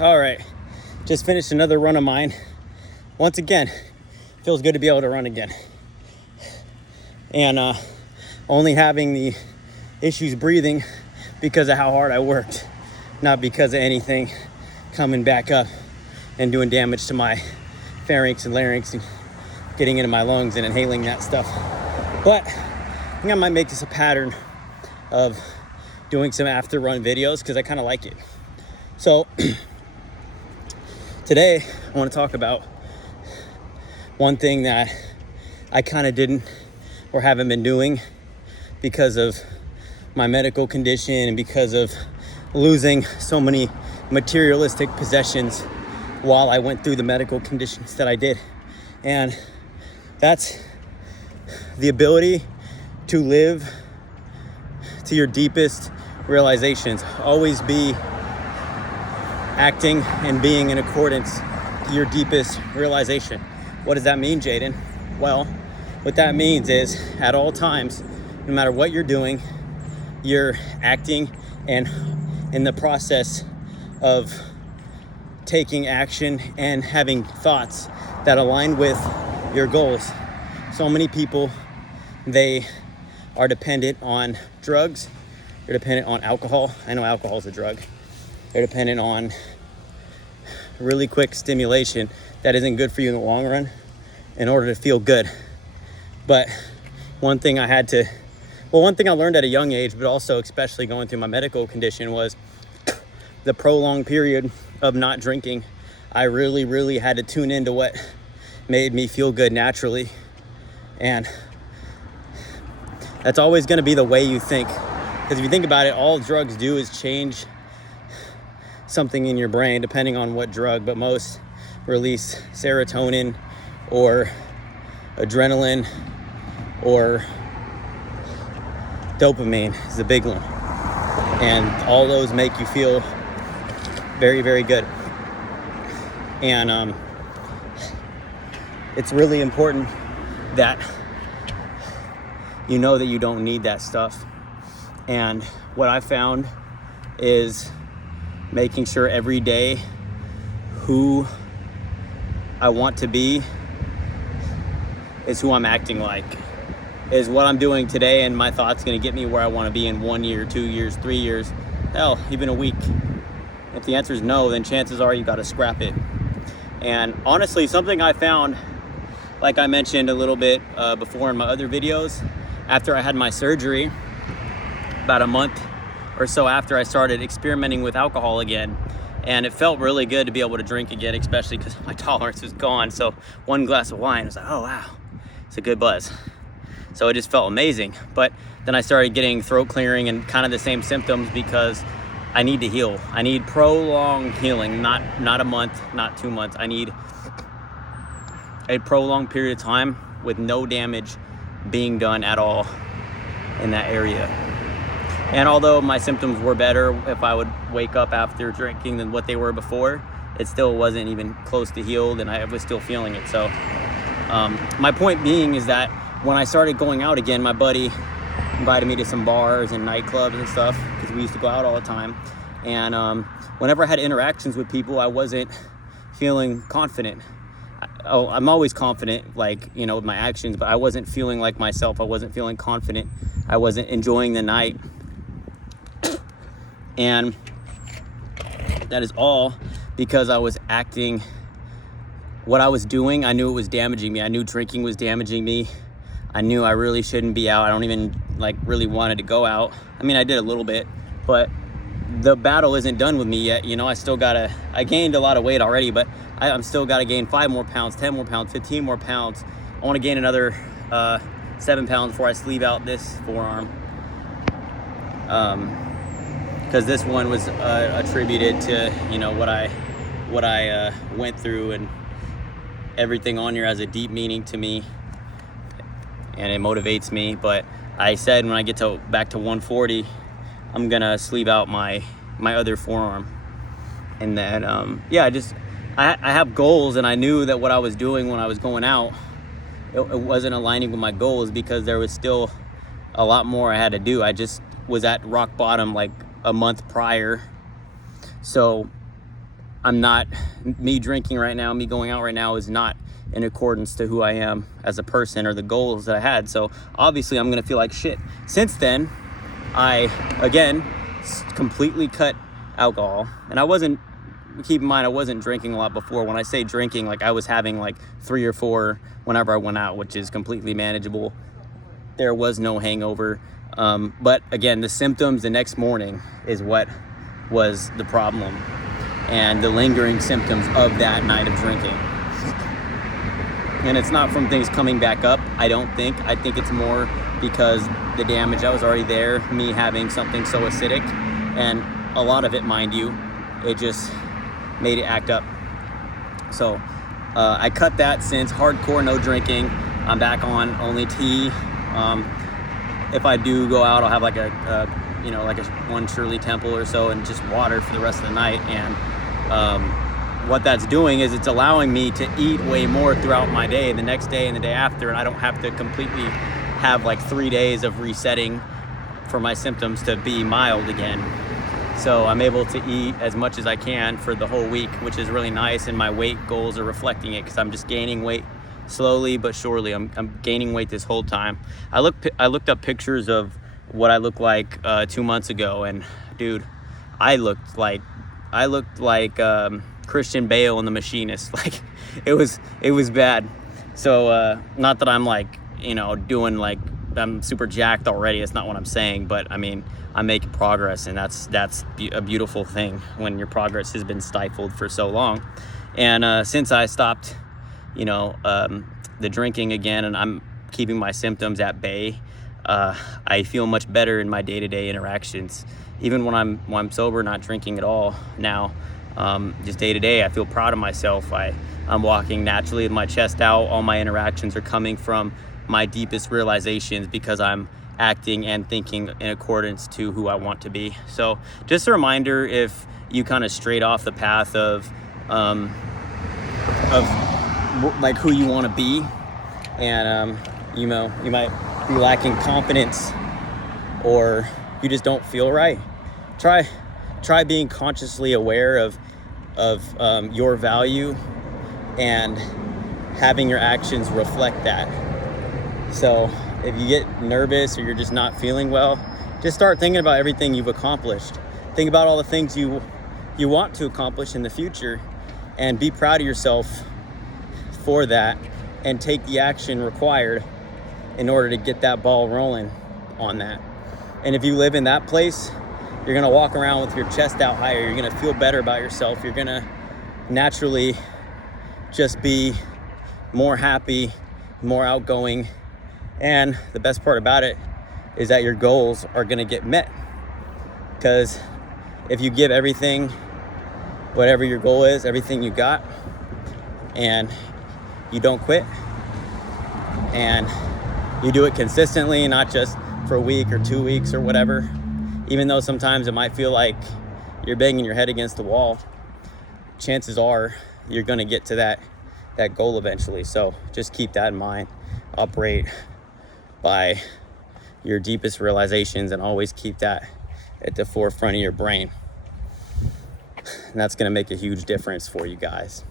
All right, just finished another run of mine. Once again, feels good to be able to run again. And only having the issues breathing because of how hard I worked, not because of anything coming back up and doing damage to my pharynx and larynx and getting into my lungs and inhaling that stuff. But I think I might make this a pattern of doing some after run videos because I kind of like it. So today I want to talk about one thing that I kind of didn't or haven't been doing because of my medical condition and because of losing so many materialistic possessions while I went through the medical conditions that I did. And that's the ability to live to your deepest realizations. Always be acting and being in accordance to your deepest realization. What does that mean, Jaden? Well, what that means is at all times, no matter what you're doing, you're acting and in the process of taking action and having thoughts that align with your goals. So many people, they are dependent on drugs. They're dependent on alcohol. I know alcohol is a drug. They're dependent on really quick stimulation that isn't good for you in the long run in order to feel good. But one thing I learned at a young age, but also especially going through my medical condition, was the prolonged period of not drinking. I really had to tune into what made me feel good naturally. And that's always going to be the way you think. Because if you think about it, all drugs do is change something in your brain, depending on what drug, but most release serotonin or adrenaline or dopamine is the big one. And all those make you feel very good. And it's really important that you know that you don't need that stuff. And what I found is making sure every day who I want to be is who I'm acting like. Is what I'm doing today and my thoughts going to get me where I want to be in 1 year, 2 years, 3 years, hell, even a week? If the answer is no, then chances are you got to scrap it. And honestly, something I found, like I mentioned a little bit before in my other videos, after I had my surgery, about a month or so after, I started experimenting with alcohol again. And it felt really good to be able to drink again, especially because my tolerance was gone. So one glass of wine was like, oh wow, it's a good buzz. So it just felt amazing. But then I started getting throat clearing and kind of the same symptoms because I need to heal. I need prolonged healing, not a month, not 2 months. I need a prolonged period of time with no damage being done at all in that area. And although my symptoms were better if I would wake up after drinking than what they were before, it still wasn't even close to healed and I was still feeling it. So my point being is that when I started going out again, my buddy invited me to some bars and nightclubs and stuff because we used to go out all the time. And whenever I had interactions with people, I wasn't feeling confident. I'm always confident, like, you know, with my actions, but I wasn't feeling like myself. I wasn't feeling confident. I wasn't enjoying the night. And that is all because I was acting. What I was doing, I knew it was damaging me. I knew drinking was damaging me. I knew I really shouldn't be out. I don't even really wanted to go out. I mean, I did a little bit, but the battle isn't done with me yet. You know, I gained a lot of weight already, but I'm still gotta gain 5 more pounds, 10 more pounds, 15 more pounds. I wanna gain another 7 pounds before I sleeve out this forearm. Because this one was attributed to, you know, what I went through, and everything on here has a deep meaning to me and it motivates me. But I said when I get back to 140, I'm gonna sleeve out my other forearm. And then I have goals, and I knew that what I was doing when I was going out, it wasn't aligning with my goals because there was still a lot more I had to do. I just was at rock bottom like a month prior. So I'm not, me drinking right now, me going out right now is not in accordance to who I am as a person or the goals that I had. So obviously I'm gonna feel like shit. Since then, I, again, completely cut alcohol. And I wasn't, keep in mind, I wasn't drinking a lot before. When I say drinking, like I was having like 3 or 4 whenever I went out, which is completely manageable. There was no hangover. But again, the symptoms the next morning is what was the problem, and the lingering symptoms of that night of drinking. And it's not from things coming back up, I don't think. I think it's more because the damage that was already there, me having something so acidic, and a lot of it, mind you, it just made it act up. So I cut that since hardcore no drinking. I'm back on only tea. If I do go out, I'll have like a one Shirley Temple or so, and just water for the rest of the night. And what that's doing is it's allowing me to eat way more throughout my day, the next day and the day after, and I don't have to completely have like 3 days of resetting for my symptoms to be mild again. So I'm able to eat as much as I can for the whole week, which is really nice, and my weight goals are reflecting it, because I'm just gaining weight slowly but surely. I'm gaining weight this whole time. I looked up pictures of what I looked like 2 months ago, and dude, I looked like Christian Bale in The Machinist. Like it was bad. So not that I'm like, doing like I'm super jacked already. That's not what I'm saying, but I mean, I'm making progress, and that's a beautiful thing when your progress has been stifled for so long. And since I stopped, the drinking again, and I'm keeping my symptoms at bay, I feel much better in my day-to-day interactions. Even when I'm sober, not drinking at all now, just day-to-day, I feel proud of myself. I'm walking naturally with my chest out. All my interactions are coming from my deepest realizations, because I'm acting and thinking in accordance to who I want to be. So just a reminder, if you kind of strayed off the path of like who you want to be, and you might be lacking confidence, or you just don't feel right, try being consciously aware of your value and having your actions reflect that. So if you get nervous or you're just not feeling well, just start thinking about everything you've accomplished. Think about all the things you want to accomplish in the future, and be proud of yourself for that, and take the action required in order to get that ball rolling on that. And if you live in that place, you're gonna walk around with your chest out higher. You're gonna feel better about yourself. You're gonna naturally just be more happy, more outgoing. And the best part about it is that your goals are gonna get met. Because if you give everything, whatever your goal is, everything you got, and you don't quit, and you do it consistently, not just for a week or 2 weeks or whatever, even though sometimes it might feel like you're banging your head against the wall, chances are you're gonna get to that goal eventually. So just keep that in mind. Operate by your deepest realizations, and always keep that at the forefront of your brain. And that's gonna make a huge difference for you guys.